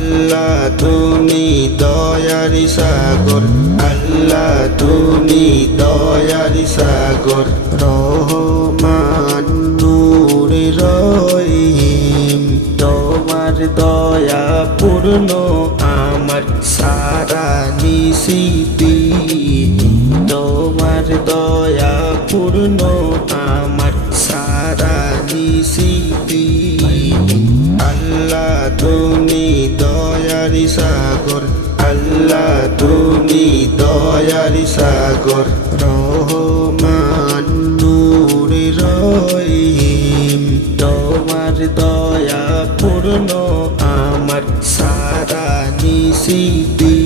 আল্লাহ তুমি দয়ার সাগর, আল্লাহ তুমি দয়ার সাগর। রহমান নূর রহিম, তোমার দয়া পূর্ণ আমার সারা নিশিতি। তোমার দয়া পূর্ণ আমার সারা নিশিতি। আল্লাহ তুমি দয়ার সাগর, আল্লাহ তুমি দয়ার সাগর। রহমান নূর রহিম, তোমার দয়া পূর্ণ আমার সারা নিশিতি।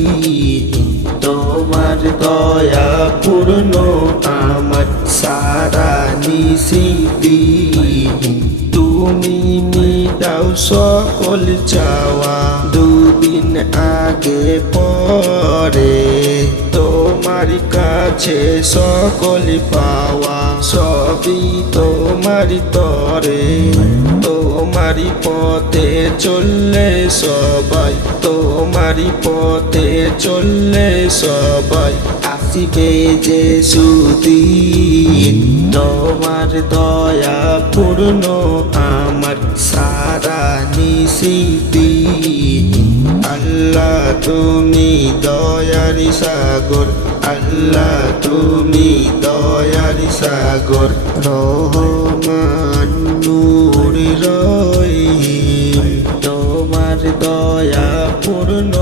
তোমার দয়া পূর্ণ আমার সারা নিশিতি। তুমি মিটাও সকল চাওয়া দুদিন আগে পরে। তোমার কাছে সকল পাওয়া সবই তোমার তরে। তোমারি পথে চললে সবাই, তোমারি পথে চললে সবাই আসিবে যে সুদিন। তোমার দয়া পূর্ণ আমার সারা নিশিতি। আল্লাহ তুমি দয়ার সাগর, আল্লাহ তুমি দয়ার সাগর। রহমান নূর রহিম, তোমার দয়া পূর্ণ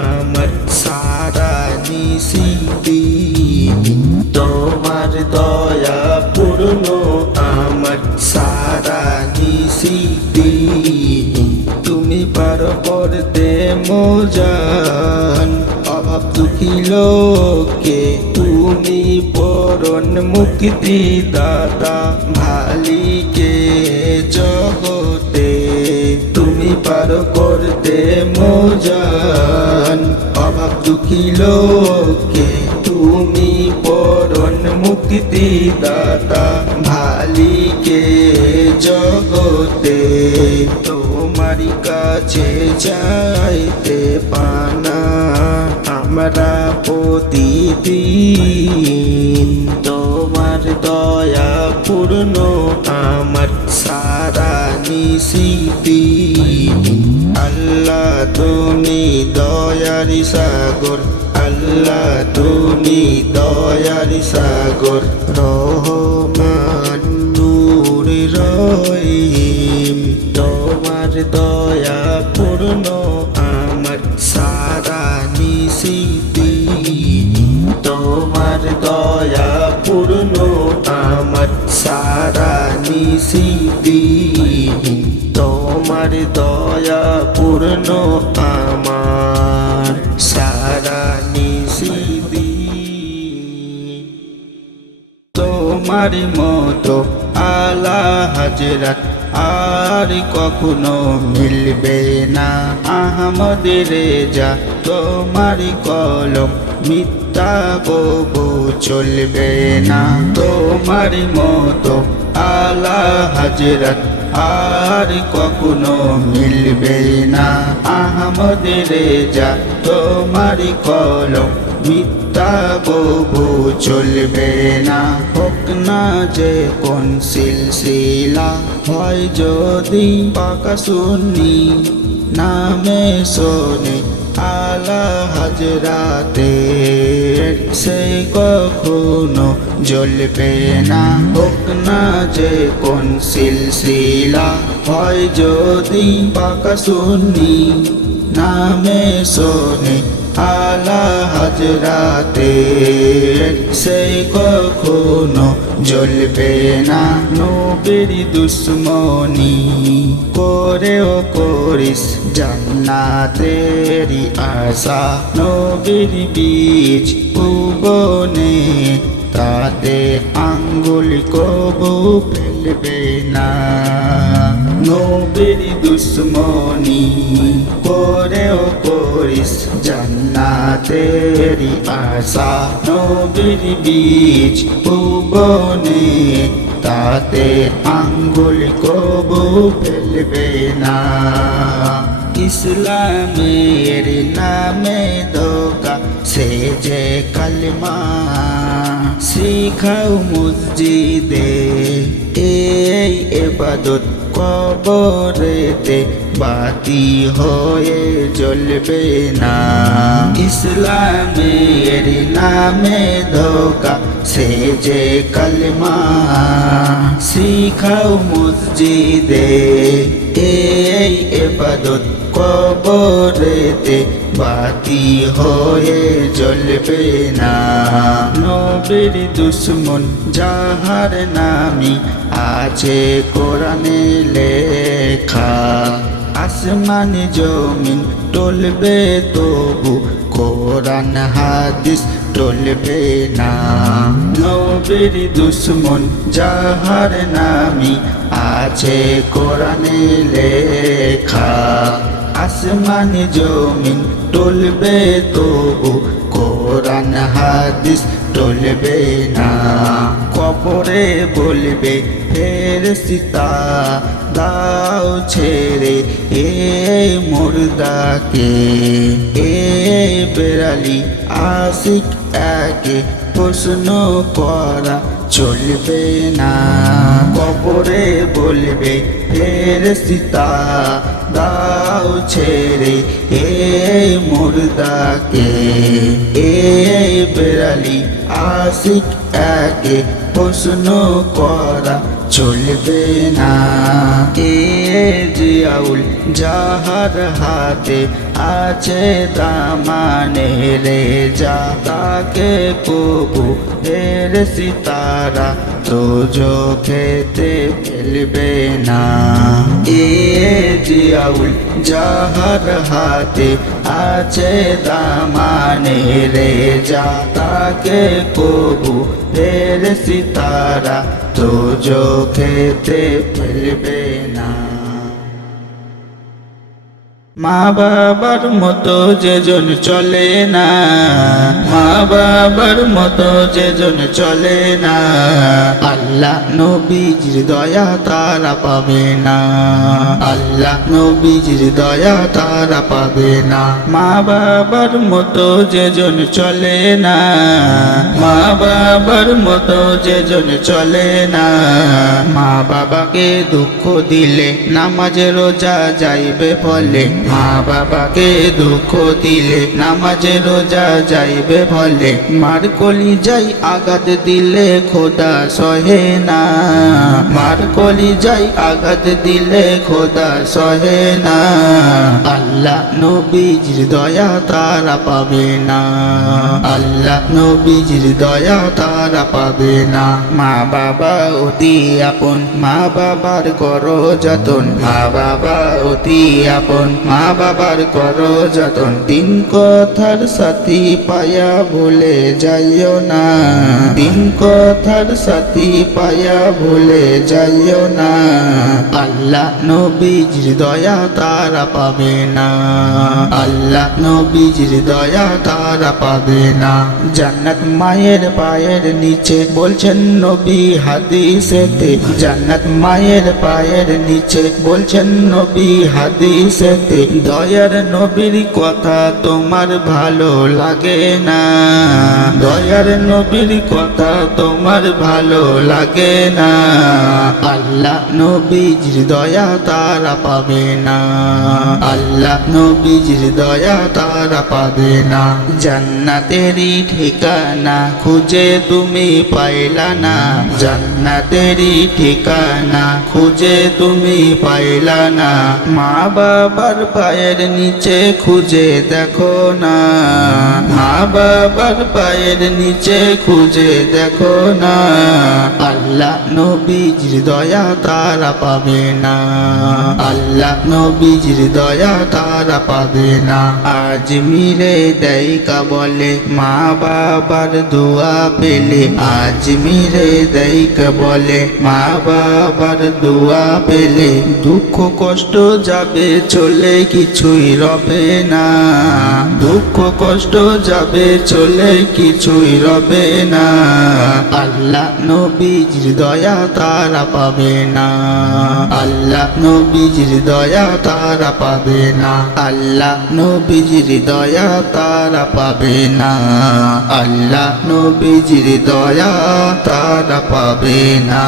আমার সারা নিশিতি। তোমার দয়া পূর্ণ আমার সারা নিশিতি। তুমি পার করতে মজান অভাব দুঃখী লোকে। তুমি পরণ মুক্তি দাতা ভালিকে জগতে। তুমি পার করতে মজান অভাব দুঃখী লোকে। তুমি পরণ মুক্তি দাতা ভালিকে জগতে। তোমারি কাছে চাইতে পানা আমরা প্রতিদিন। তোমার দয়া পূর্ণ আমার সারা নিশিতি। আল্লাহ তুমি দয়ার সাগর, আল্লাহ তুমি দয়ার সাগর। রহমান নূর রহিম, তোমার দয়া পূর্ণ আমার সারা নিশিতি। তোমার দয়া পূর্ণ আমার সারা নিশিতি। তোমার দয়া পূর্ণ আমার সারা নিশিতি। তোমার মতো আলা হযরত আর কখনো মিলবে না। আহমদ রেজা তোমার কলম মিথ্যা কবু চলবে না। তোমার মতো আলা হযরত আর কখনো মিলবে না। আহমদ রেজা তোমার কলম মিথ্যা কবু চলবে না। হোক না যে কোন সিলসিলা হয় যদি পাকা সুন্নি নামে শোনে আলা হযরতের, সে কখনো জ্বলবে না। হোক না যে কোন সিলসিলা হয় যদি পাকা সুন্নি নামে শোনে আলা হযরতের, সে কখনো জ্বলবে না। নবীর দুশ্মনী করেও করিস জান্নাতেরই আশা। নবীর বীজ ভুবনে তাতে আঙ্গুল কবু ফেলবে না। নবীর দুশ্মনী করেও করিস জান্নাতেরই আশা। নবীর বীজ ভুবনে তাতে আঙ্গুল কবু ফেলবে না। ইসলামের নামে ধোকা সে যে কালিমা শিখাও মসজিদে এই ইবাদত কবরেতে বাতি হয়ে জ্বলবে না ইসলামের নামে ধোকা সে যে কালিমা শিখাও মসজিদে এই ইবাদত কবরেতে বাতি হয়ে জ্বলবে না নবীর দুশ্মন যাহার নামি আছে কোরআনে লেখা আসমান জমিন টলবে তবু কোরআন হাদিস টলবে না নবীর দুশ্মন যাহার নামি আছে কোরআনে লেখা আসমান জমিন টলবে তবু কোরআন হাদিস টলবে না কবরে বলবে ফেরেশতা দাও ছেড়ে এই মুর্দাকে এই বেড়ালি আশিক একে প্রশ্ন করা চলবে না কবরে বলবে ফেরেশতা দাও ছেড়ে এই মুর্দাকে এই বেড়ালি আশিক একে প্রশ্ন করা চলবে না কে জিয়াউল যাহার হাতে আছে দামানে রে যা তাকে কবু ফেরেশতারা তো খেতে ফেলবে না এ জিয়াউল যাহার হাতে আছে দামানে রে যা তাকে কবু ফেরেশতারা তো খেতে ফেলবে না মা বাবার মতো যেজন চলে না মা বাবার মতো যেজন চলে না আল্লাহ নবীজির দয়া তারা পাবে না আল্লাহ নবীজির দয়া তারা পাবে না মা বাবার মতো যেজন চলে না মা বাবার মতো যেজন চলে না মা বাবাকে দুঃখ দিলে নামাজ রোজা যাইবে ফলে মা বাবাকে দুঃখ দিলে নামাজে রোজা যাইবে ফলে মার কলি যাই আঘাত দিলে খোদা সহে না মার কলি যাই আঘাত দিলে খোদা সহে না আল্লাহ নবীজির দয়া তারা পাবে না আল্লাহ নবীজির দয়া তারা পাবে না মা বাবা অতি আপন মা বাবার করো যতন মা বাবা অতি আপন মা বাবার করো যতন দিন কথার সাথী পায়া ভুলে যাইও না দিন কথার সাথী পায়া ভুলে যাইও না আল্লাহ নবীজির দয়া তারা পাবে না আল্লাহ নবীজির দয়া তারা পাবে না জান্নাত মায়ের পায়ের নিচে বলছেন নবী হাদিসেতে জান্নাত মায়ের পায়ের নিচে বলছেন নবী হাদিসেতে দয়ার নবীর কথা তোমার ভালো লাগে না দয়ার নবীর কথা তোমার ভালো লাগে না আল্লাহ নবীজির দয়া তারা পাবে না আল্লাহ নবীজির দয়া তারা পাবে না জান্নাতেরই ঠিকানা খুঁজে তুমি পাইলা না জান্নাতেরই ঠিকানা খুঁজে তুমি পাইলা না মা বাবার পায়ের নিচে খুঁজে দেখো না মা বাবার পায়ের নিচে খুঁজে দেখো না আল্লাহ নবীজির দয়া তারা পাবে না আল্লাহ নবীজির দয়া তারা পাবে না আজমিরে দেইকা বলে মা বাবার দোয়া পেলে আজমিরে দেইকা বলে মা বাবার দোয়া পেলে দুঃখ কষ্ট যাবে চলে কিছুই রবে না, দুঃখ কষ্ট যাবে চলে কিছুই রবে না। আল্লাহ নবীজির দয়া তারা পাবে না, আল্লাহ নবীজির দয়া তারা পাবে না, আল্লাহ নবীজির দয়া তারা পাবে না, আল্লাহ নবীজির দয়া তারা পাবে না।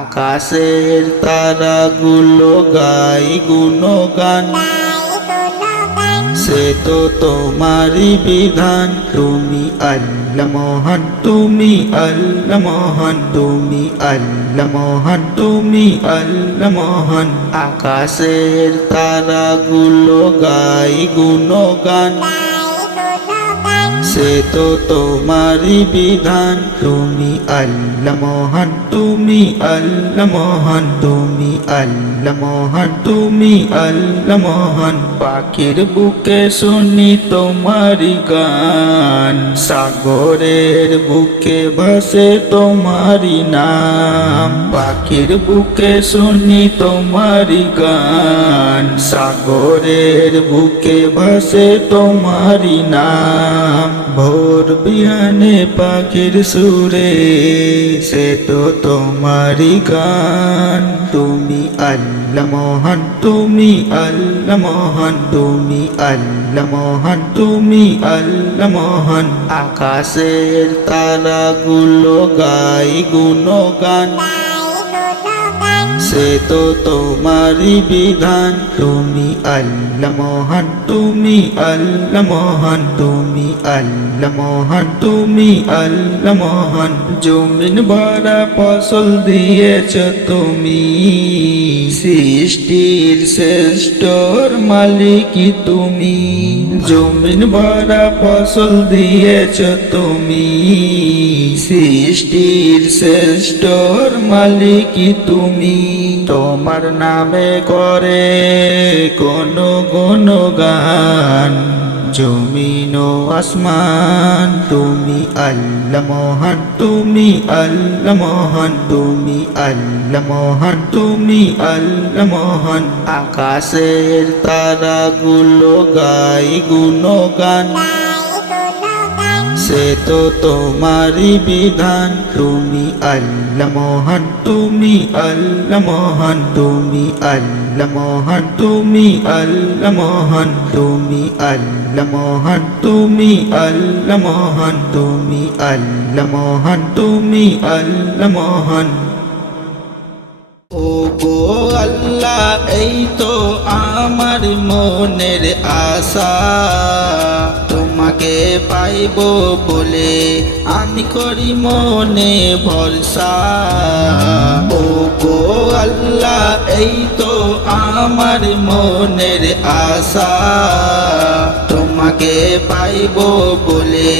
আকাশের তারাগুলো গাই গুণগান, সে তো তোমারই বিধান। তুমি আল্লাহ মহান, তুমি আল্লাহ মহান, তুমি আল্লাহ মহান, তুমি আল্লাহ মহান। আকাশের তারাগুলো গাই গুণগান, সে তো তোমারই বিধান। তুমি আল্লাহ মহান, তুমি আল্লাহ মহান, তুমি আল্লাহ মহান, তুমি আল্লাহ মহান। পাখির বুকে শুনি তোমারই গান, সাগরের বুকে ভাসে তোমারই নাম। পাখির বুকে শুনি তোমারই গান, সাগরের বুকে ভাসে তোমারই নাম। ভোর বিহানে পাখির সুরে, সে তো তোমারই গান। তুমি আল্লাহ মহান, তুমি আল্লাহ মহান, তুমি আল্লাহ মহান, তুমি আল্লাহ মহান। আকাশের তারাগুলো গাই গুণগান, সে তো তোমারই বিধান। তুমি আল্লাহ মহান, তুমি আল্লাহ মহান, তুমি আল্লাহ মহান, তুমি আল্লাহ মহান। জমিন ভরা ফসল দিয়েছ তুমি, সৃষ্টির শ্রেষ্ঠর মালিকই তুমি। জমিন ভরা ফসল দিয়েছ তুমি, সৃষ্টির শ্রেষ্ঠর মালিকই তুমি। তোমার নামে করে কোন গুণগান, জমিন ও আসমান। তুমি আল্লাহ মহান, তুমি আল্লাহ মহান, তুমি আল্লাহ মহান, তুমি আল্লাহ মহান। আকাশের তারাগুলো গাই গুণগান, সে তো তোমারই বিধান। তুমি আল্লাহ মহান, তুমি আল্লাহ মহান, তুমি আল্লাহ মহান, তুমি আল্লাহ মহান, তুমি আল্লাহ মহান, তুমি আল্লাহ মহান, তুমি আল্লাহ মহান, তুমি আল্লাহ মহান। ও গো আল্লাহ, এই তো আমার মনের আশা, তোমাকে পাইব বলে আমি করি মনে ভরসা। ও গো আল্লাহ, এই তো আমার মনের আশা, তোমাকে পাইব বলে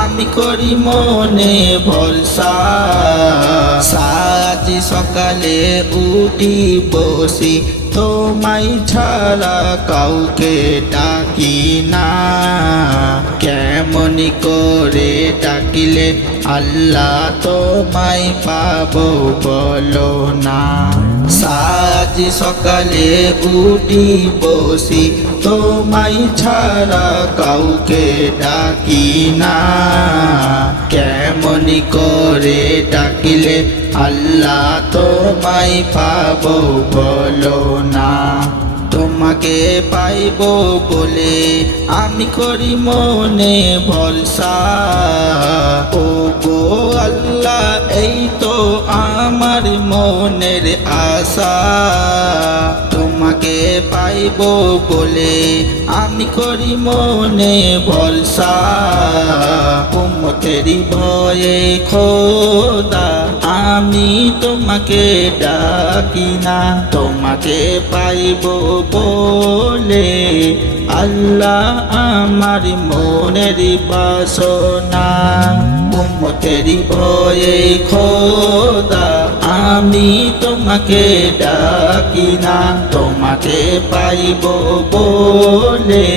আমি করি মনে ভরসা। সাজ সকালে উঠি বসি, তোমায় ছাড়া কাউকে ডাকি না। কেমন করে ডাকিলে আল্লাহ তোমায় পাবো বলো না। সাজ সকালে উঠি বসি, তোমায় ছাড়া কাউকে ডাকি না। কেমন করে ডাকিলে আল্লাহ তোমায় পাবো বলো না। তোমাকে পাইব বলে আমি করি মনে ভরসা। ও গো আল্লাহ, এই তো আমার মনের আশা, তোমাকে পাইব বলে আমি করি মনে ভরসা। উম্মতেরি ভয়ে খোদা আমি তোমাকে ডাকি না। তোমাকে পাইব বলে আল্লাহ আমার মনের বাসনা। উম্মতেরি ভয়ে খোদা আমি তোমাকে ডাকি না। তোমাকে পাইব বলে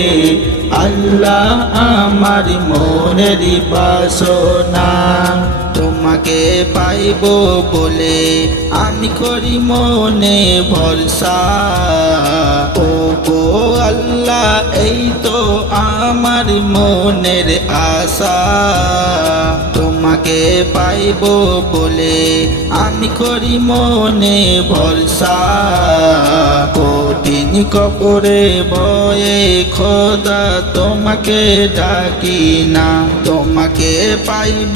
আল্লাহ আমার মনের বাসনা। তোমাকে পাইব বলে আমি করি মনে ভরসা। ও গো আল্লাহ এই তো আমার মনের আশা, তোমাকে পাইব বলে আমি করি মনে ভরসা। কঠিন কবরে ভয়ে খোদা তোমাকে ডাকি না, তোমাকে পাইব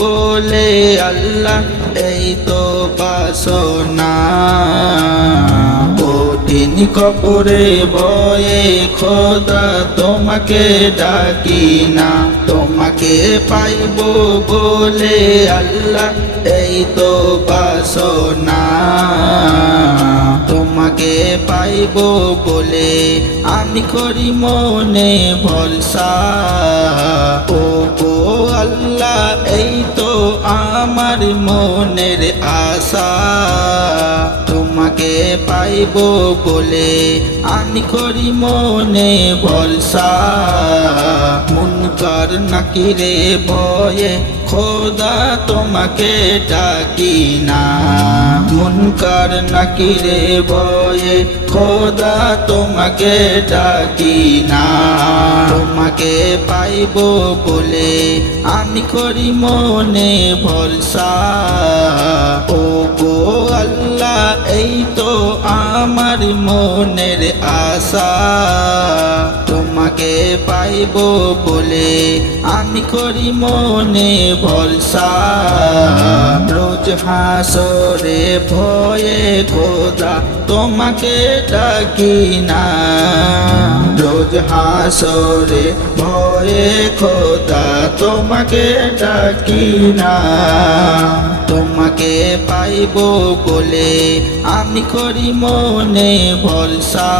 বলে আল্লাহ এই তো বাসনা। কঠিন কবরে ভয়ে খোদা তোমাকে ডাকি না, তোমাকে পাইব বলে আল্লাহ এই তো বাসনা। তোমাকে পাইব বলে আমি করি মনে ভরসা। ও গো আল্লাহ এই তো আমার মনের আশা, তোমাকে পাইব বলে আমি করি মনে ভরসা। মুনকার নাকিরে ভয়ে খোদা তোমাকে ডাকি না, মুনকার নাকিরে ভয়ে খোদা তোমাকে ডাকি না, তোমাকে পাইব বলে আমি করি মনে ভরসা। ও গো আল্লাহ এই তো আমার মনের আশা, তোমাকে পাইব বলে আমি করি মনে ভরসা। রোজ হাসরে ভয়ে খোদা তোমাকে ডাকি না, রোজ হাসরে ভয়ে খোদা তোমাকে ডাকি না, তোমাকে পাইব বলে আমি করি মনে ভরসা।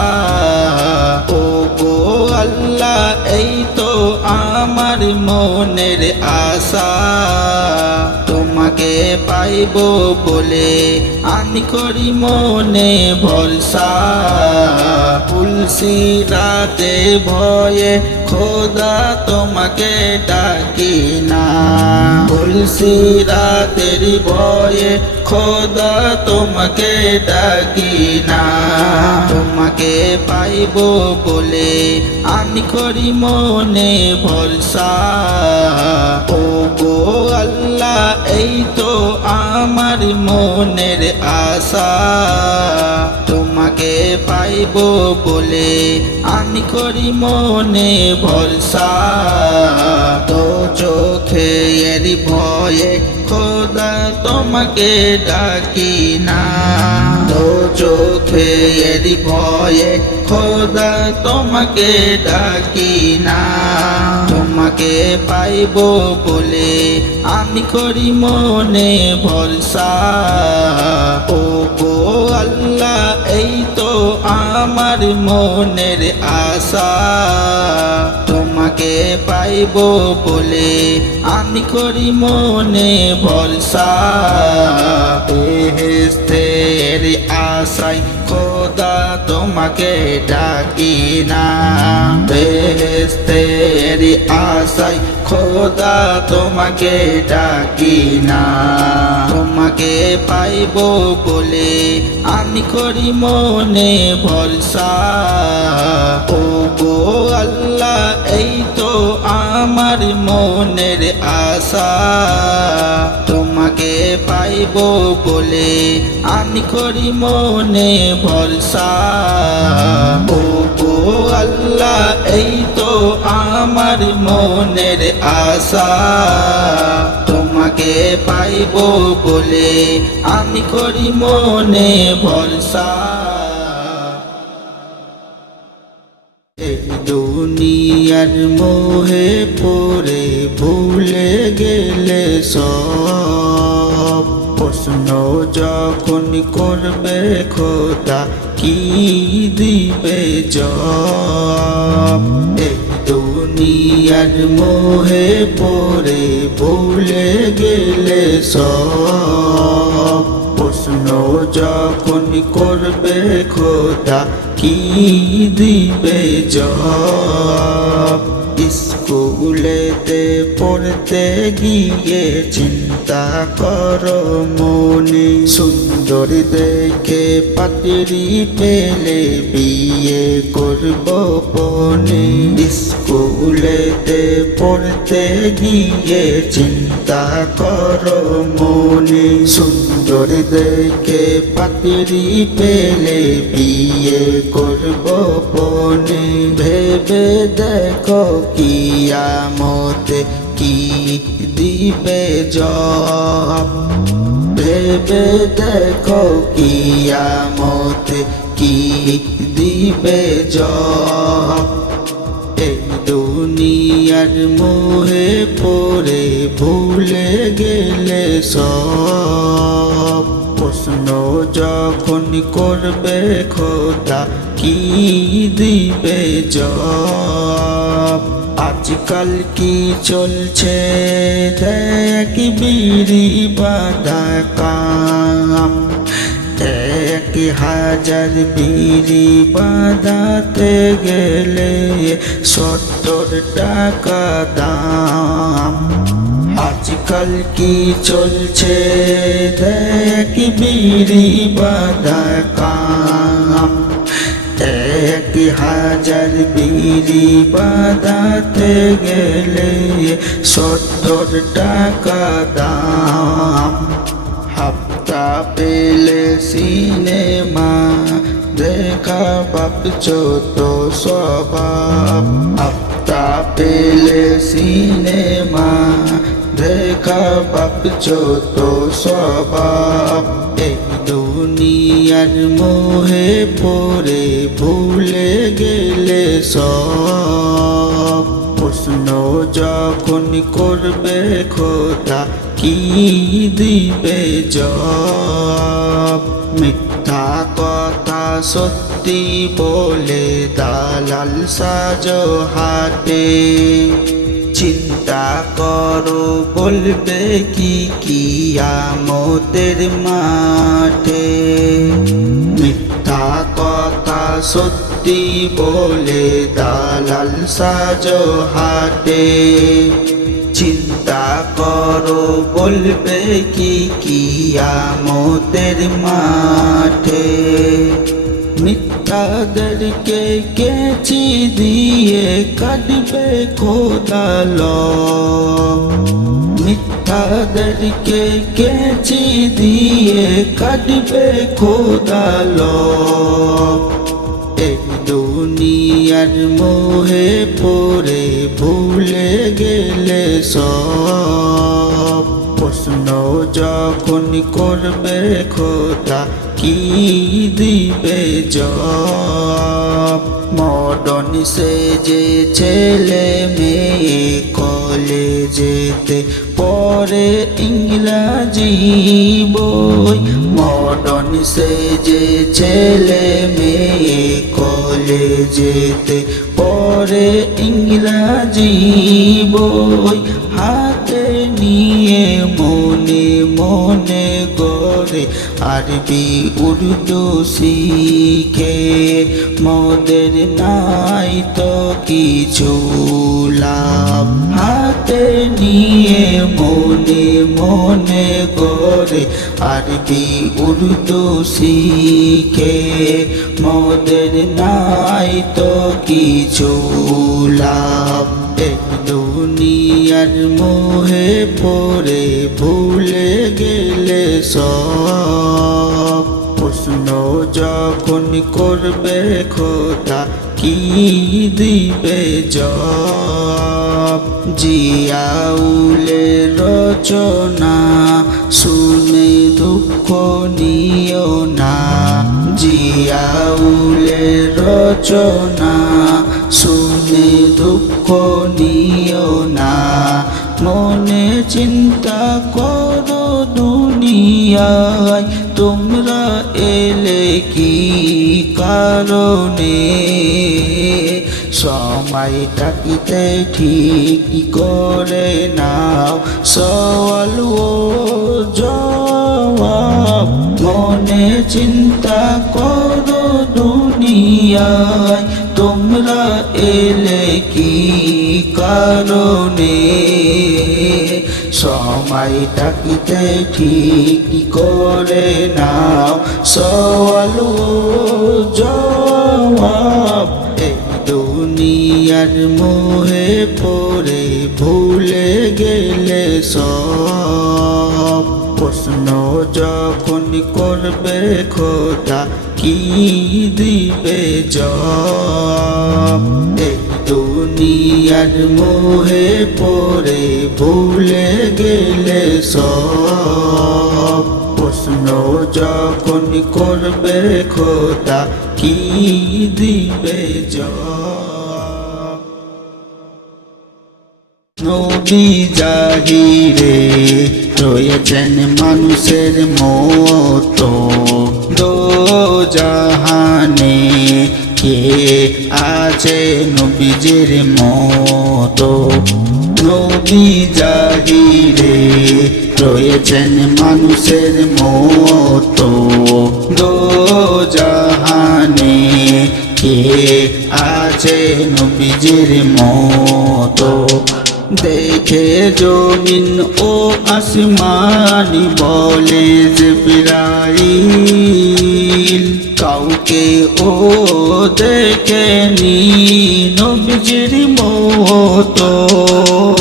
ও গো আল্লাহ এই তো আমার মনের আশা, তোমাকে পাইব বলে আমি করি মনে ভরসা। তুলসী রাতে ভয়ে খোদা তোমাকে ডাকি না, তুলসী রাতের ভয়ে খোদা তোমাকে ডাকি না, তোমাকে পাইব বলে আমি করি মনে ভরসা। ও গো আল্লাহ এই তো আমার মনের আশা, তোমাকে পাইব বলে আমি করি মনে ভরসা। তো চোখে এর ভয়ে খোদা তোমাকে ডাকি না, তো চোখে এর ভয়ে খোদা তোমাকে ডাকি না, তোমাকে পাইব বলে আমি করি মনে ভরসা। ও গো আল্লাহ এই তো আমার মনের আশা, তোমাকে পাইব বলে আমি করি মনে ভরসা। বেহেশতের আশায় খোদা তোমাকে ডাকি না, বেহেশতের আশায় খোদা তোমাকে ডাকি না, তোমাকে পাইব বলে আমি করি মনে ভরসা। ও গো আল্লাহ এই তো আমার মনের আশা, তোমাকে পাইব বলে আমি করি মনে ভরসা। ও গো আল্লাহ এই তো আমার মনের আশা, তোমাকে পাইব বলে আমি করি মনে ভরসা। এই দুনিয়ার মোহে পড়ে ভুলে গেলে সব, প্রশ্ন যখন করবে খোদা কি দিবে জবাব। এই দুনিয়ার মোহে পড়ে ভুলে গেলে সব, প্রশ্ন যখন করবে খোদা কি দিবে জবাব। স্কুলেতে পড়তে গিয়ে চিন্তা করো মনে, সুন্দর দেখে পাত্রী পেলে বিয়ে করব পনে। স্কুলেতে পড়তে গিয়ে চিন্তা করো মনে, সুন্দর দেখে পাত্রী পেলে বিয়ে করব পনে। ভেবে দেখো কিয়ামতে কি দিবে জবাব, ভেবে দেখো কিয়ামতে কি দিবে জবাব। এই দুনিয়ার মোহে পড়ে ভুলে গেলে সব, প্রশ্ন যখন করবে খোদা কি দিবে জবাব। আজকাল কি চলছে দেখ বিড়ি বাঁধা কাম, 1000 বিড়ি বাঁধাতে গেলে 70 টাকা দাম। আজকাল কি চলছে দেখ বিড়ি বাঁধা কাম, 1000 বিড়ি বাঁধাতে গেলে 70 টাকা দাম। হাপ্তা পেলে সিনেমা দেখা ভাবছো তো স্বভাব, হাপ্তা পেলে সিনেমা দেখা ভাবছো তো স্বভাব। এই দুনিয়ার মোহে পড়ে ভুলে গেলে সব, প্রশ্ন যখন করবে খোদা কি দিবে জবাব। মিথ্যা কথা সত্যি বলে দালাল সাজো হাটে, চিন্তা করো বলবে কি কিয়ামতের মাঠে। মিথ্যা কথা সত্যি বলে দালাল সাজো হাটে, চিন্তা করো বলবে কি কিয়ামতের মাঠে। মিথ্যাদেরকে কেচি দিয়ে কাটবে খোদা লব, মিথ্যাদেরকে কেচি দিয়ে কাটবে খোদা লব। এই দুনিয়ার মোহে পড়ে ভুলে গেলে সব, প্রশ্ন যখন করবে খোদা কি দিবে জবাব। মডন সেজে ছেলে মেয়ে কলেজেতে পড়ে ইংরাজি বই, মডন সেজে ছেলে মেয়ে কলেজেতে পড়ে ইংরাজি বই। হাতে নিয়ে মনে মনে গড়ে আরবি উর্দু শিখে, মোদের নাই তো কিছু লাভ। হাতে নিয়ে মনে মনে গড়ে আরবি উর্দু শিখে, মোদের নাই তো কিছু লাভ। এক দুনিয়ার মোহে পড়ে ভুলে গেলে সব, প্রশ্ন যখন করবে খোদা কি দিবে জবাব। জিয়াউলের রচনা শুনে দুঃখ নিও না, জিয়াউলের রচনা শুনে দুঃখ নিও না। মনে চিন্তা করো দুনিয়ায় তোমরা এলে কি কারণে, সময়টাকে ঠিক করে নাও সওয়াল ও জবাব। মনে চিন্তা করো দুনিয়ায় তোমরা এলে কি কারণে সময়টা কিতে ঠিক করে নাও সওয়াল ও জবাব এই দুনিয়ার মোহে পড়ে ভুলে গেলে সব প্রশ্ন যখন করবে খোদা কি দিবে জবাব এই দুনিয়ার মোহে পড়ে ভুলে গেলে সব প্রশ্ন যখন করবে খোদা কি দিবে জবাব নবী জাহিরে রয়েছেন মানুষের মতো দো জাহানে কে আছে নবীজির মতো নবী জাহিরে রয়েছেন মানুষের মতো দো জাহানে কে আছে নবীজির মতো দেখে জমিন ও আসমানি বলে জিবরাইল কাউকে ও দেখেনি নবীজির মতো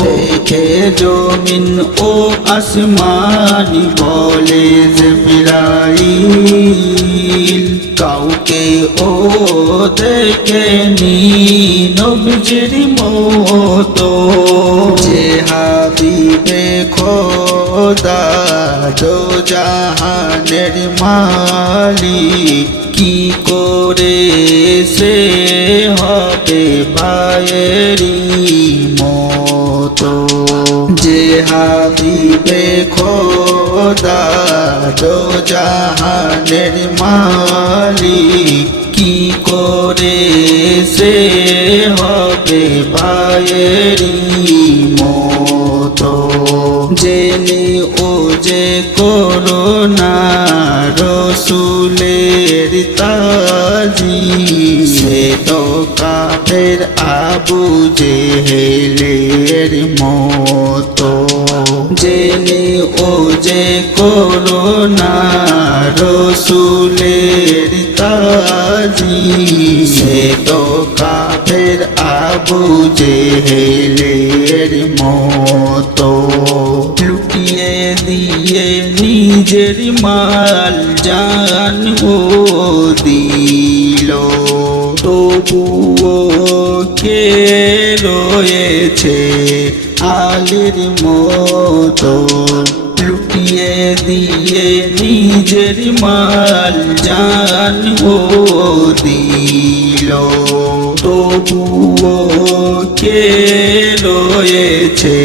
দেখে জমিন ও আসমানি বলে জিবরাইল কাউকে ও দেখেনি নবীজির মতো যে হাবিবে খোদা দো জাহানের মালিক কি করে সে হবে ভাইয়েরই মতো যে হাবিবে খোদা দো জাহানের মালিক কি করে সে হবে ভাইয়েরই মতো জেনে ও যে করোনা রসুলের তাজি সে তো কাফের আবু জেহেলের মতো জেনে ও যে করোনা রসুলের তাজি সে তো কাফের আবু জেহেলের মতো লুটিয়ে দিয়ে নিজের মাল জান ও দিল তবুও কে রয়েছে আলীর মতো লুটিয়ে দিয়ে নিজের মাল জান ও দিল তবুও কে রয়েছে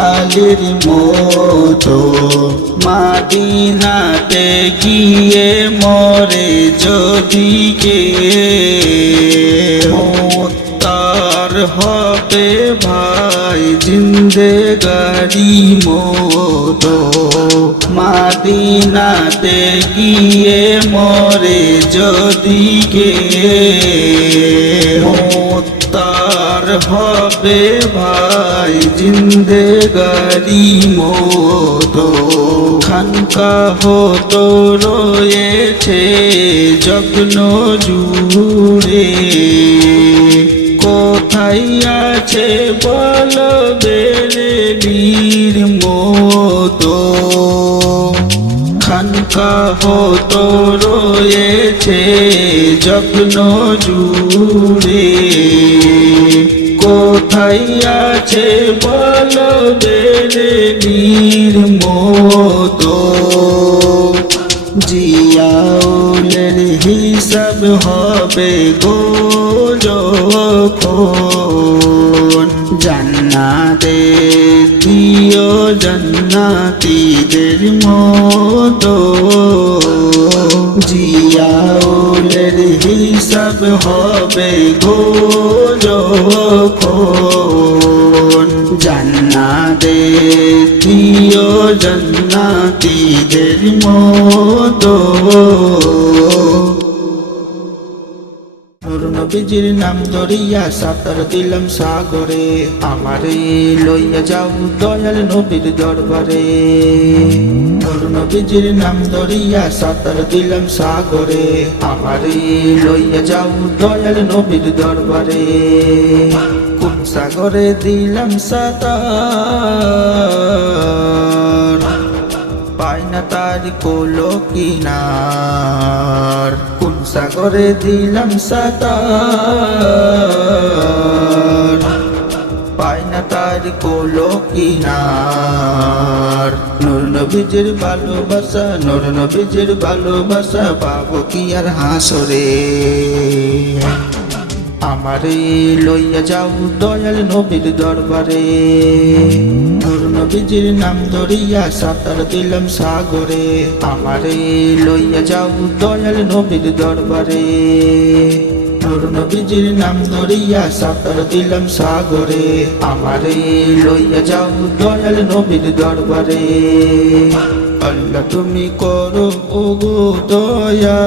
আলীর মতো মদিনাতে গিয়ে মরে যদি কে তার হবে ভাই জিন্দেগারি মতো মদিনাতে গিয়ে মরে যদি কে তার হবে ভাই জিন্দেগারি মতো খানকা হতো রয়েছে যত্ন জুড়ে কোথায় আছে বলো বেরেলির মতো খানকা হতো রয়েছে যত্ন জুড়ে কোথায় আছে বলো বেরেলির মতো জিয়াউলের হিসাব হবে গো যখন জান্নাতে দিও জান্নাতীদের মতো জিয়াউলের হিসাব হবে গো যখন জান্নাতে দিও জান্নাতীদের মতো নূর নবী নবীজির নাম ধরিয়া সাঁতার দিলাম সাগরে, আমারে লইয়া যাও দয়াল নবীর দরবারে। নূর নবীজির নাম ধরিয়া সাঁতার দিলাম সাগরে, আমারে লইয়া যাও দয়াল নবীর দরবারে। কোন সাগরে দিলাম সাঁতার, পাই না তার কোলো কিনার। কোন সাগরে দিলাম সাঁতার, পাই না তার কোলো কিনার। নূর নবীজির ভালোবাসা, নূর নবীজির ভালোবাসা পাবো কি আর হাসরে, আমারে লইয়া যাও দয়াল নবীর দরবারে। নূর নবীজির নাম ধরিয়া সাঁতার দিলাম সাগরে, আমারে লইয়া যাও দয়াল নবীর দরবারে। নূর নবীজির নাম ধরিয়া সাঁতার দিলাম সাগরে, আমারে লইয়া যাও দয়াল নবীর দরবারে। আল্লাহ তুমি করো ওগো দয়া,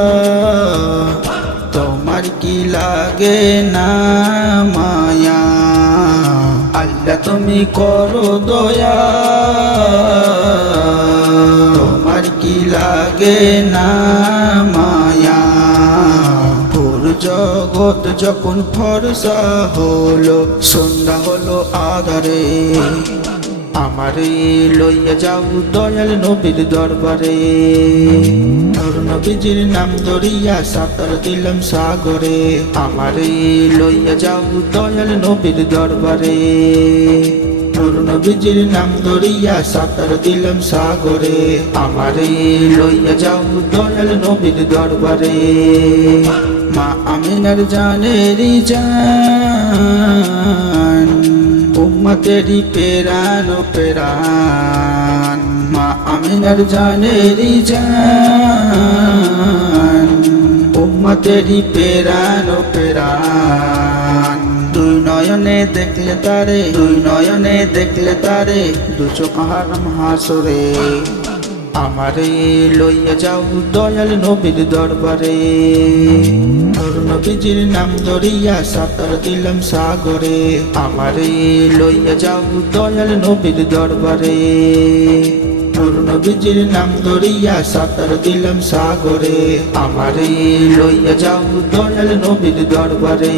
তোমার কি লাগে না মায়া। আল্লাহ তুমি করো দয়া, তোমার কি লাগে না মায়া। পুরো জগৎ যখন ফরসা হলো, সন্ধ্যা হলো আধারে, আমারে লইয়া যাও দয়াল নবীর দরবারে। নূর নবীজির নাম ধরিয়া সাঁতার দিলাম সাগরে, আমারে লইয়া যাও দয়াল নবীর দরবারে। নূর নবীজির নাম ধরিয়া সাঁতার দিলাম সাগরে, আমারে লইয়া যাও দয়াল নবীর দরবারে। মা আমিনার জানেরি জান, উম্মতেরি পেরান পেরান। মা আমিনার জানেরি জান, উম্মতেরি পেরান পেরান। দুই নয়নে দেখলে তারে, দুই নয়নে দেখলে তারে, দু চোখ হারাম হাসরে, আমারে লইয়া যাও দয়াল নবীর দরবারে। নূর নবীজির নাম ধরিয়া সাঁতার দিলাম সাগরে, আমারে লইয়া যাও দয়াল নবীর দরবারে। নূর নবীজির নাম ধরিয়া সাঁতার দিলাম সাগরে, আমারে লইয়া যাও দয়াল নবীর দরবারে।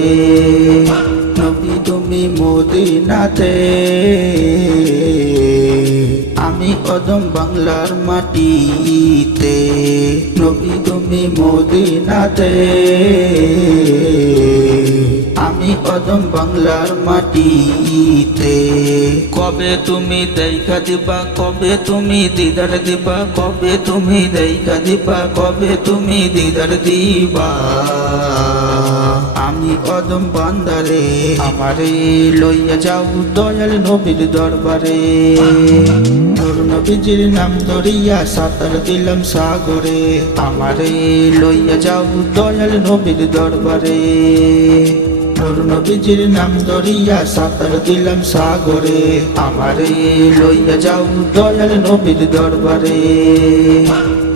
নবী তুমি মদিনাতে, আমি কদম বাংলার মাটিতে। নবী তুমি মদিনাতে, আমি কদম বাংলার মাটিতে। কবে তুমি দেখা দিবা, কবে তুমি দিদার দিবা, কবে তুমি দেখা দিবা, কবে তুমি দিদার দিবা। আমি কদম বান্দারে, আমারে লইয়া যাও দয়াল নবীর দরবারে। নূর নবীজির নাম ধরিয়া সাঁতার দিলাম সাগরে, আমারে লইয়া যাও দয়াল নবীর দরবারে। নূর নবীজির নাম ধরিয়া সাঁতার দিলাম সাগরে, আমারে লইয়া যাও দয়াল নবীর দরবারে।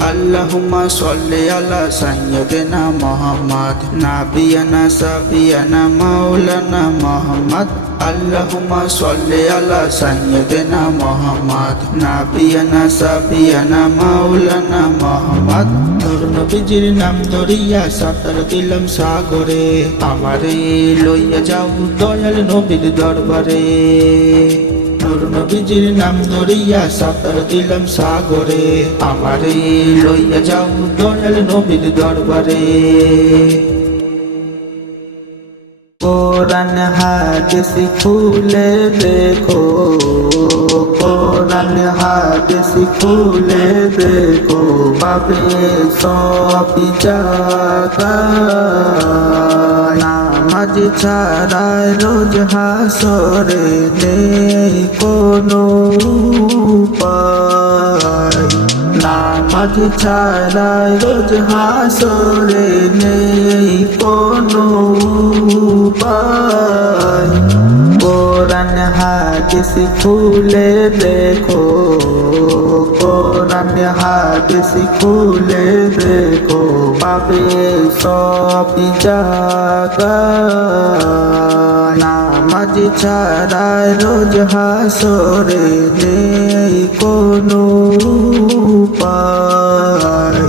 আল্লাহুম্মা সাল্লি আলা সাইয়্যিদিনা মুহাম্মদ, নাবিয়ানা সাফিয়ানা মাওলানা মুহাম্মদ। আল্লাহুম্মা সাল্লি আলা সাইয়্যিদিনা মুহাম্মদ, নাবিয়ানা সাফিয়ানা মাওলানা মুহাম্মদ। নূর নবীজির নাম ধরিয়া সাঁতার দিলাম সাগরে, আমারে লইয়া যাও দয়াল নবীর দরবারে। নূর নবীজির নাম ধরিয়া সাঁতার দিলাম সাগরে, আমারে লইয়া যাও দয়াল নবীর দরবারে। কোরআন হাদিস খুলে দেখো, কোরআন হাদিস খুলে দেখো, পাবে সব জায়গায়। নামাজ ছাড়া রোজ হাসরে নেই কোনো উপায়। নামাজ ছাড়া রোজ হাসরে নেই কোনো উপায়। কোরআন হাদিস হাদিস খুলে দেখো, কোরআন হাদিস খুলে দেখো, পাবে সব জায়গায়। নামাজ ছাড়া রোজ হাসরে নেই কোনো উপায়।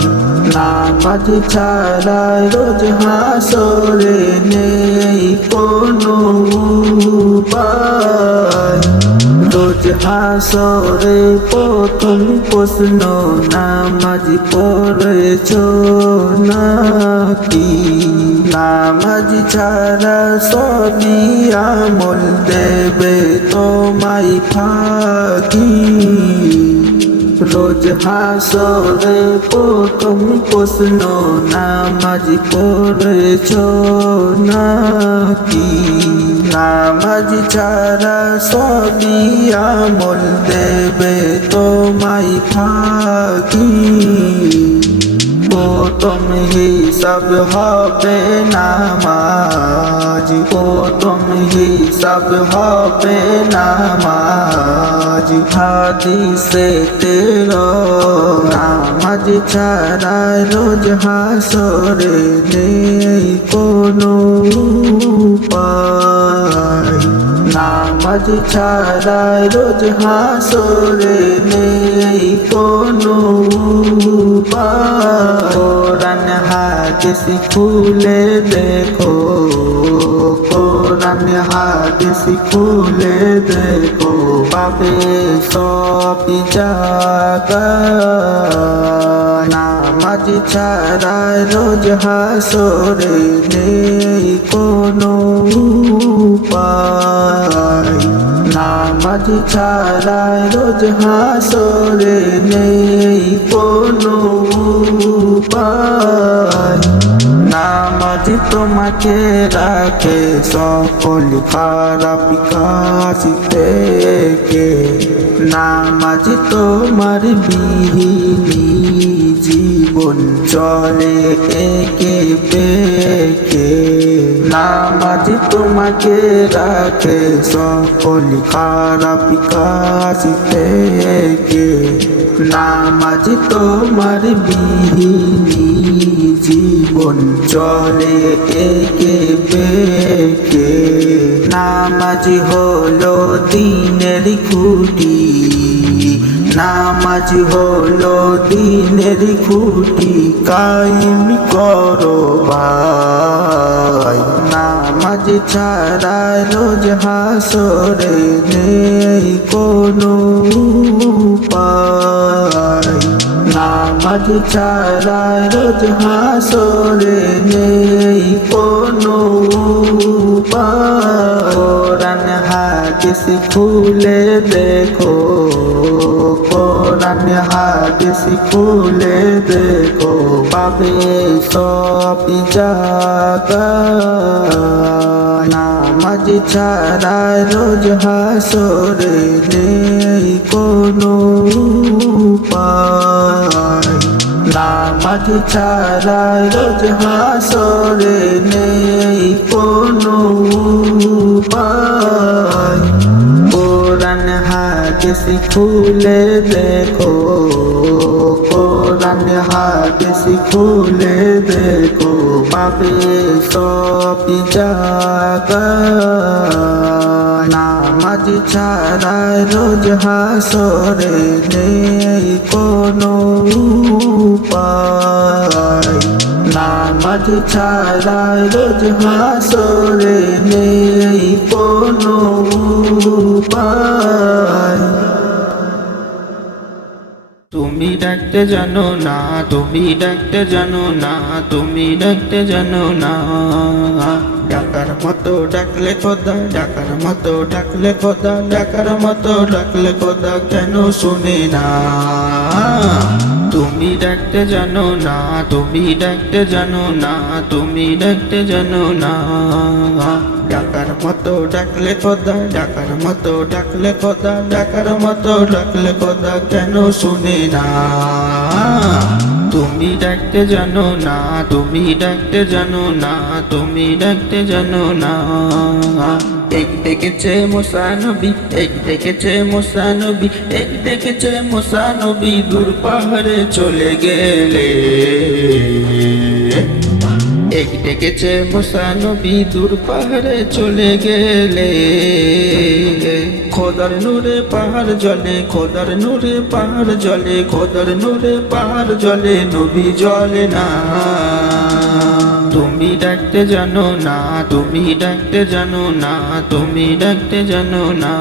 নামাজ ছাড়া রোজ হাসরে নেই কোনো উপায়। রোজ হাসরে প্রথম প্রশ্ন, নামাজ পড়েছো নাকি? নামাজ ছাড়া সবই আমল দেবে তোমায় ফাঁকি। রোজ হাসরে প্রথম প্রশ্ন, নামাজ পড়েছো নাকি? নামাজ ছাড়া সবই আমল দেবে তোমায় ফাঁকি। প্রথম হিসাব হবে নামাজ, প্রথম হিসাব হবে নামাজ। হাদিসে তেরো, নামাজ ছাড়া রোজ হাসরে নেই কোনো উপায়। নামাজ ছাড়া রোজ হাসরে নেই কোনো উপায়। কোরআন হাদিস খুলে দেখো, কোরআন হাদিস খুলে দেখো, পাবে সব জায়গায়। নামাজ ছাড়া রোজ হাসরে নেই কোনো উপায়। নামাজ ছাড়া রোজ হাসরে নেই কোনো উপায়। নামাজ তোমাকে রাখে সকল খারাপ কাজ থেকে। নামাজ তোমার বিহীনি জীবন চলে একে বেঁকে। নামাজ তোমাকে রাখে সকল খারাপ কাজ থেকে। নামাজ তোমার বিহীনি জীবন চলে একে বেঁকে। নামাজ হলো দিনের খুঁটি, নামাজ হলো দিনের খুঁটি, কায়েম করো ভাই। নামাজ ছাড়া রোজ হাসরে নেই কোনো উপায়। নামাজ ছাড়া রোজ হাসরে নেই কোনো উপায়। কোরআন হাদিস খুলে দেখো, কোরআন হাদিস খুলে দেখো, পাবে সব জায়গায়। নামাজ ছাড়া রোজ হাসরে নেই কোনো উপায়। নামাজ ছাড়া রোজ হাসরে নেই কোনো উপায়। কোরআন হাদিস খুলে দেখো, কোরআন হাদিস খুলে দেখো, পাবে সব জায়গায়। নামাজ ছাড়া রোজ হাসরে নেই কোনো উপায়। নামাজ ছাড়া রোজ হাসরে নেই কোনো উপায়। তুমি ডাকতে জানো না, তুমি ডাকতে জানো না, তুমি ডাকতে জানো না। ডাকার মতো ডাকলে খোদা, ডাকার মতো ডাকলে খোদা, ডাকার মতো ডাকলে খোদা কেন শুনে না? তুমি ডাকতে জানো না, তুমি ডাকতে জানো না, তুমি ডাকতে জানো না। ডাকার মতো ডাকলে খোদা, ডাকার মতো ডাকলে খোদা, ডাকার মতো ডাকলে খোদা কেন শুনে না? তুমি ডাকতে জানো না, তুমি ডাকতে জানো না, তুমি ডাকতে জানো না। এক ডেকেছে মুসা নবী, এক ডেকেছে মুসা নবী, এক ডেকেছে মুসা নবী, দূর পাহাড়ে চলে গেলে। এক ডেকেছে মুসা নবী, দূর পাহাড়ে চলে গেলে। খোদার নূরে পাহাড় জ্বলে, খোদার নূরে পাহাড় জ্বলে, খোদার নূরে পাহাড় জ্বলে, নবী জ্বলে না। তুমি ডাকতে জানো না, তুমি ডাকতে জানো না, তুমি ডাকতে জানো না।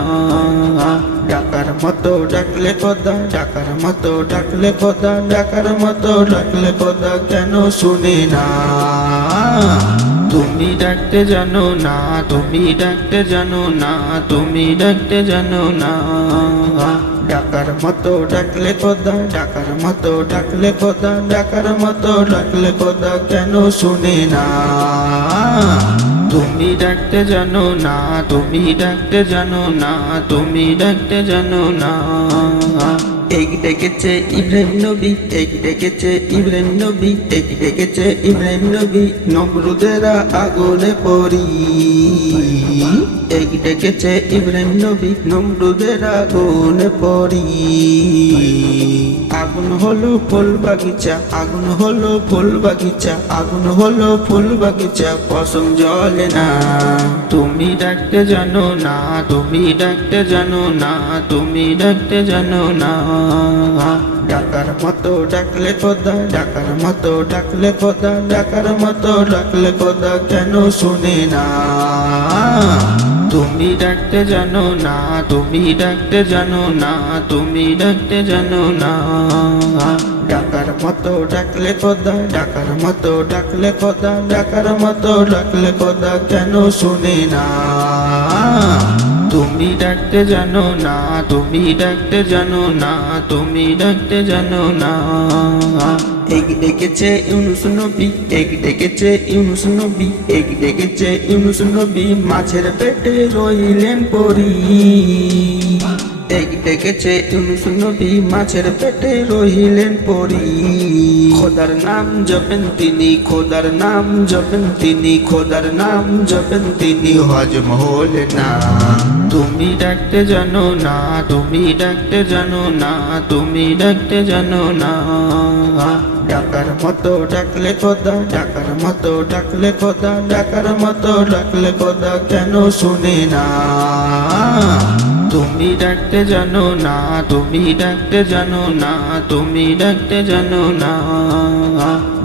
ডাকার মতো ডাকলে খোদা, ডাকার মতো ডাকলে খোদা, ডাকার মতো ডাকলে খোদা কেন শুনে না। তুমি ডাকতে জানো না, তুমি ডাকতে জানো না, তুমি ডাকতে জানো না। ডাকার মতো ডাকলে খোদা, ডাকার মতো ডাকলে খোদা, ডাকার মতো ডাকলে খোদা কেন শুনে না। তুমি ডাকতে জানো না, তুমি ডাকতে জানো না, তুমি ডাকতে জানো না। এক ডেকেছে ইব্রাহিম নবী, এক ডেকেছে ইব্রাহিম নবী, এক ডেকেছে ইব্রাহিম নবী, নমরুদেরা আগুনে পড়ি। এক ডেকেছে ইব্রাহিম নবী, নমরুদের আগুনে পড়ি। আগুন হলো ফুল বাগিচা, আগুন হলো ফুল বাগিচা, আগুন হলো ফুল বাগিচা, পশম জ্বলে না। তুমি ডাকতে জানো না, তুমি ডাকতে জানো না, তুমি ডাকতে জানো না। ডাকার মতো ডাকলে খোদা, ডাকার মতো ডাকলে খোদা, ডাকার মতো ডাকলে খোদা কেন শুনে না। তুমি ডাকতে জানো না, তুমি ডাকতে জানো না, তুমি ডাকতে জানো না। ডাকার মতো ডাকলে খোদা, ডাকার মতো ডাকলে খোদা, ডাকার মতো ডাকলে খোদা কেন শুনে না। তুমি ডাকতে জানো না, তুমি ডাকতে জানো না, তুমি ডাকতে জানো না। এক ডেকেছে ইউনুস নবী, এক ডেকেছে ইউনুস নবী, এক ডেকেছে ইউনুস নবী, মাছের পেটে রইলেন পড়ি। এক ডেকেছে ইউনুস নবী, মাছের পেটে রইলেন পড়ি। খোদার নাম জপেন তিনি, খোদার নাম জপেন তিনি, খোদার নাম জপেন তিনি, হজম হলে না। তুমি ডাকতে জানো না, তুমি ডাকতে জানো না, তুমি ডাকতে জানো না। ডাকার মতো ডাকলে খোদা, ডাকার মতো ডাকলে খোদা, ডাকার মতো ডাকলে খোদা কেন শুনে না। তুমি ডাকতে জানো না, তুমি ডাকতে জানো না, তুমি ডাকতে জানো না।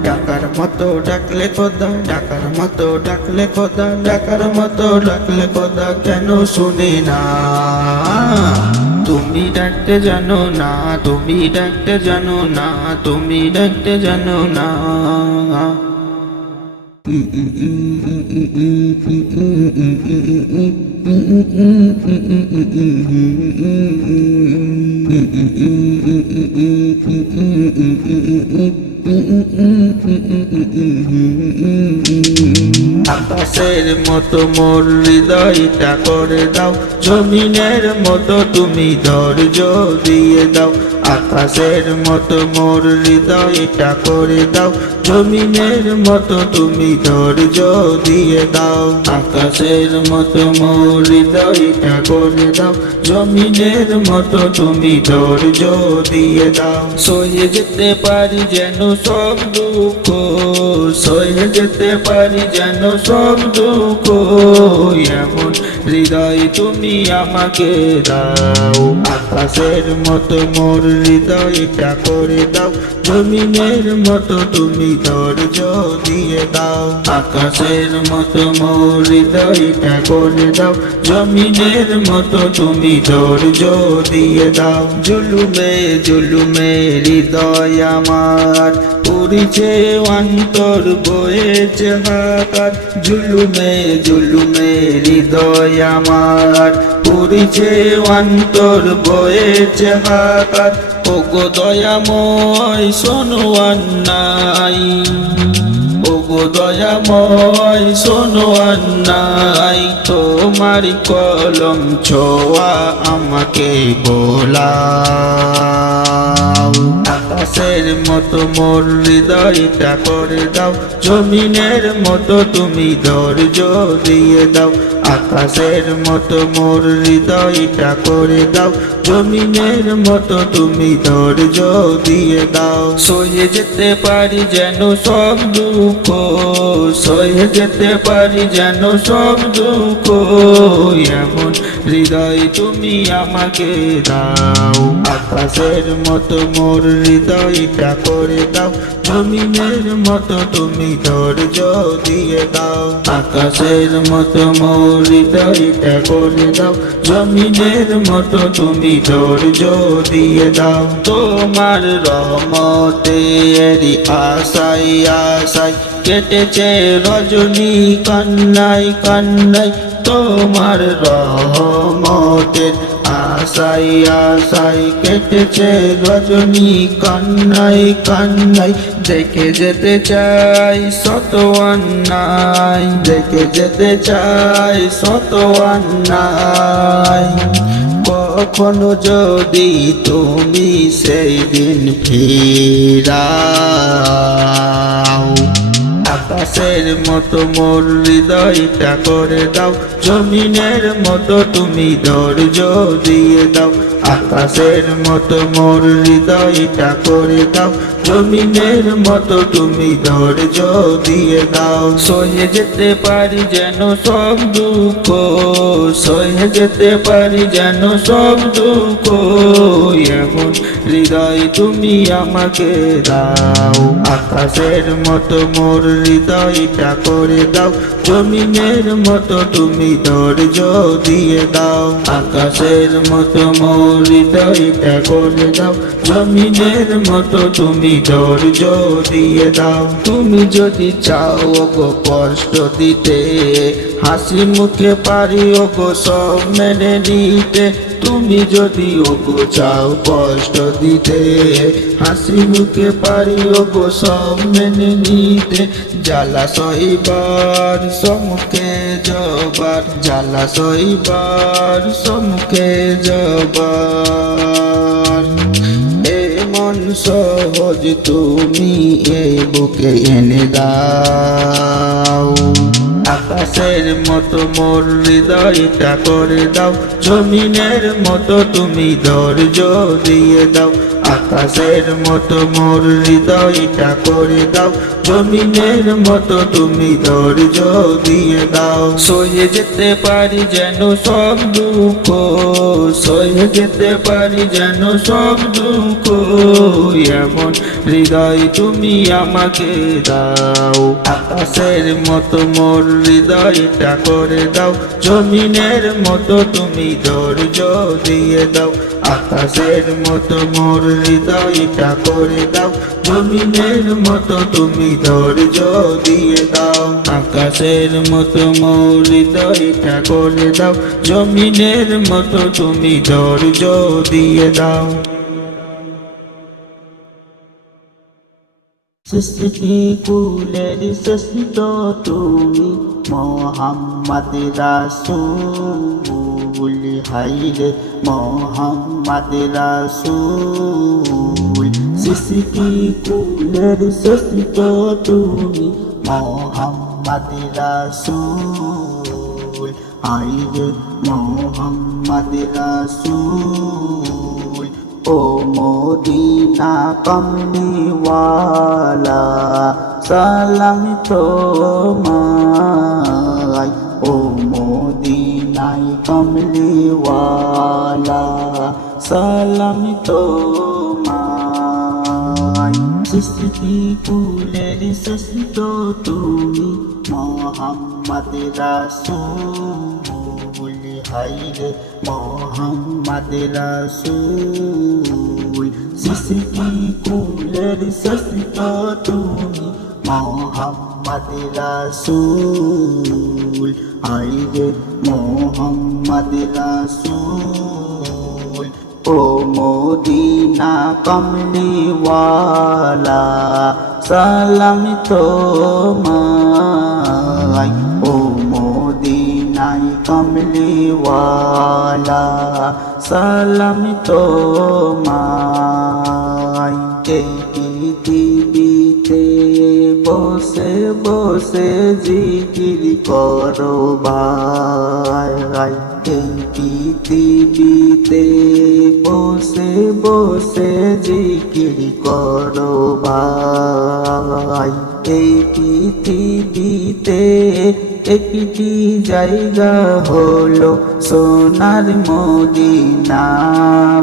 ডাকার মতো ডাকলে খোদা, ডাকার মতো ডাকলে খোদা, ডাকার মতো ডাকলে খোদা কেন শুনে না। তুমি ডাকতে জানো না, তুমি ডাকতে জানো না, তুমি ডাকতে জানো না। আকাশের মতো মোর হৃদয়টা করে দাও, জমিনের মতো তুমি ধৈর্য দিয়ে দাও। আকাশের মতো মোর হৃদয়টা করে দাও, জমিনের মতো তুমি ধৈর্য দিয়ে দাও। আকাশের মতো মোর হৃদয়টা করে দাও, জমিনের মতো তুমি ধৈর্য দিয়ে দাও। সয়ে যেতে পারি যেন সব দুঃখ, সয়ে যেতে পারি যেন সব দুঃখ, এমন হৃদয় তুমি আমাকে দাও। আকাশের মতো মোর হৃদয়টা করে দাও, জমিনের মতো তুমি ধৈর্য দিয়ে দাও। আকাশের মতো মোর হৃদয়টা করে দাও, জমিনের মতো তুমি ধৈর্য দিয়ে দাও। জুলুমে জুলুমে হৃদয় আমার পুরিছে অন্তর বয়েছে হাকার। জুলুমে জুলুমে হৃদয় আমার পুরিছে অন্তর বয়েছে হাকার। ওগো দয়াময় শোনো অন্যায়, ওগো দয়াময় শোনো অন্যায়, তোমার কলম ছোঁয়া আমাকে বোলাও। আকাশের মতো মোর হৃদয়টা করে দাও, জমিনের মতো তুমি ধৈর্য দিয়ে দাও। আকাশের মতো মোর হৃদয়টা করে দাও, জমিনের মতো তুমি ধৈর্য দিয়ে দাও। সয়ে যেতে পারি যেন সব দুঃখ, সয়ে যেতে পারি যেন সব দুঃখ, এমন হৃদয় তুমি আমাকে দাও। আকাশের মতো মোর হৃদয়টা করে দাও, জমিনের মতো তুমি ধৈর্য দিয়ে দাও। আকাশের মতো মোর হৃদয়টা করে দাও, জমিনের মতো তুমি ধৈর্য দিয়ে দাও। তোমার রহমতেরই আশায় আশায় কেটেছে রজনী কান্নাই কান্নাই, তোমার রহমতের আশায় আশায় কেটেছে রজনী কান্নাই কান্নাই। দেখে যেতে চাই শত অন্যায়, দেখে যেতে চাই শত অন্যায়, কখনো যদি তুমি সেই দিন ফিরাও। আকাশের মতো মোর হৃদয়টা করে দাও, জমিনের মতো তুমি ধৈর্য দিয়ে দাও। আকাশের মতো মোর হৃদয়টা করে দাও, জমিনের মতো তুমি ধৈর্য দিয়ে দাও। সয়ে যেতে পারি যেন সব দুঃখ, সয়ে যেতে পারি যেন সব দুঃখ, এমন হৃদয় তুমি আমাকে দাও। আকাশের মতো মোর হৃদয়টা করে দাও, জমিনের মতো তুমি ধৈর্য দিয়ে দাও। আকাশের মতো মোর হৃদয়টা করে দাও, জমিনের মতো তুমি ধৈর্য দিয়ে দাও। তুমি যদি চাও ওগো কষ্ট দিতে, হাসি মুখে পারি ওগো সব মেনে নিতে। তুমি যদি ওগো চাও কষ্ট দিতে, হাসি মুখে পারি ওগো সব মেনে নিতে। জ্বালা সইবার সম্মুখে যাবার, জ্বালা সইবার সম্মুখে যাবার, এমন সহজ তুমি এই বুকে এনে দাও। আকাশের মতো মোর হৃদয়টা করে দাও, জমিনের মতো তুমি ধৈর্য দিয়ে দাও। আকাশের মতো মোর হৃদয়টা করে দাও, জমিনের মতো তুমি ধৈর্য দিয়ে দাও। সয়ে যেতে পারি যেন সব দুঃখ, সয়ে যেতে পারি যেন সব দুঃখ, এমন হৃদয় তুমি আমাকে দাও। আকাশের মতো মোর হৃদয়টা করে দাও, জমিনের মতো তুমি ধৈর্য দিয়ে দাও। আকাশের মতো মোর হৃদয়টা করে দাও, জমিনের মতো তুমি ধৈর্য দিয়ে দাও। আকাশের মতো মোর হৃদয়টা করে দাও, জমিনের মতো তুমি ধৈর্য দিয়ে দাও। সৃষ্টি কুলের শ্রেষ্ঠ তুমি মোহাম্মদ রাসূল, হাইরে মোহাম্মদ রাসূল। সৃষ্টি কুলের শ্রেষ্ঠ তুমি মোহাম্মদ রাসূল, হাইরে মোহাম্মদ রাসূল। ও মদিনা কমলিওয়ালা সালাম তোমায়, ও মদিনায় কমলিওয়ালা সালাম তোমায়। সৃষ্টি কুলের শ্রেষ্ঠ তুমি মোহাম্মদ রাসূল, হাইরে মোহাম্মদ রাসূল। সৃষ্টি কুলের শ্রেষ্ঠ তুমি মোহাম্মদ রাসূল, হাইরে মোহাম্মদ রাসূল। ও মদিনা কমলিওয়ালা সালাম তোমায়, ও মদিনায় কমলিওয়ালা সালাম তোমায়। এই পৃথিবীতে বসে বসে জিকির করো ভাই, এই পৃথিবীতে বসে বসে জিকির করো ভাই, এই পৃথিবীতে একটি জায়গা হলো সোনার মদিনা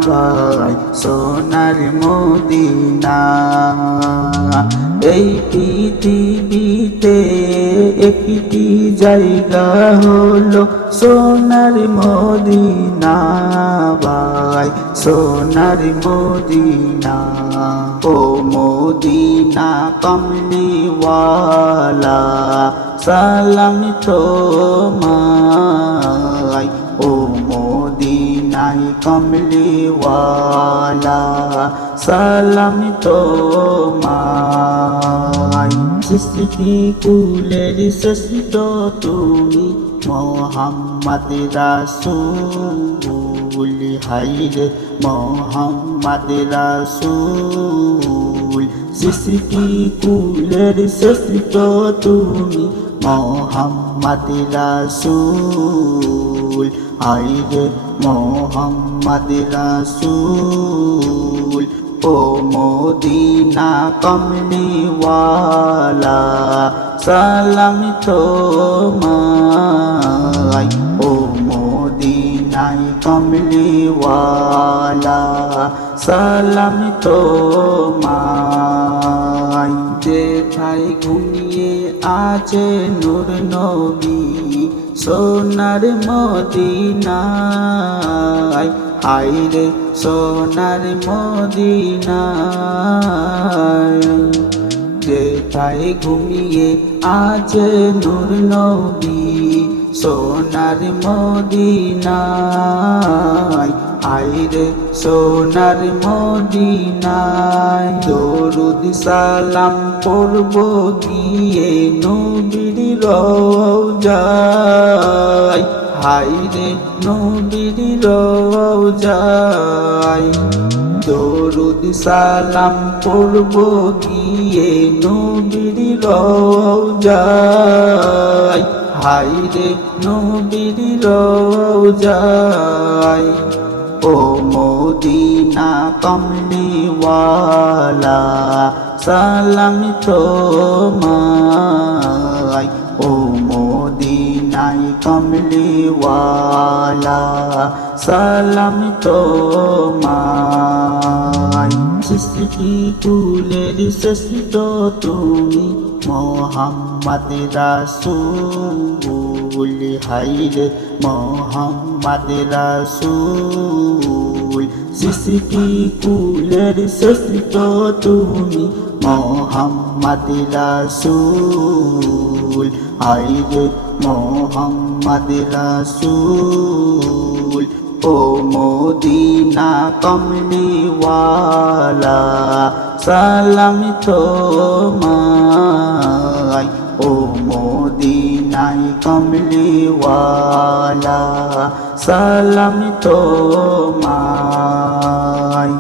ভাই, সোনার মদিনা। এই পৃথিবীতে একটি জায়গা হলো সোনার মদিনা ভাই, সোনার মদিনা। ও মদিনা কমলিওয়ালা সালাম তোমায়, ও মদিনায় কমলিওয়ালা সালাম তোমায়। সৃষ্টি কুলের শ্রেষ্ঠ তুমি মোহাম্মদ রাসূল, হায়রে মোহাম্মদ রাসূল। সৃষ্টি কুলের শ্রেষ্ঠ তুমি মোহাম্মদ রাসূল, হায়রে মোহাম্মদ রাসূল। ও মদিনা কমলিওয়ালা সালাম তোমায়, ও মদিনায় কমলিওয়ালা সালাম তোমায়। যেথায় ঘুমিয়ে আছে নূর নবী সোনার মদিনায়, হায়রে সোনার মদিনায়। যেথায় ঘুমিয়ে আছে নূর নবী সোনার মদিনায়, হায়রে সোনার মদিনায়। দরুদ সালাম পড়ব গিয়ে নবীর রওজায়, হায়রে নবীর রওজায়। দরুদ সালাম পড়ব গিয়ে নবীর রওজায়, হায়রে নবীর রওজায়। ও মদিনা কমলিওয়ালা সালাম তোমায়, ও মদিনায় কমলিওয়ালা সালাম তোমায়। সৃষ্টি কুলের শ্রেষ্ঠ তুমি মোহাম্মদ রাসূল, হায়রে মোহাম্মদ রাসূল। সৃষ্টি কুলের শ্রেষ্ঠ তুমি মোহাম্মদ রাসূল, হায়রে মোহাম্মদ রাসূল। ও মদিনা কমলিওয়ালা সালাম তোমায়, ও মদিনায় কমলিওয়ালা সালাম তোমায়।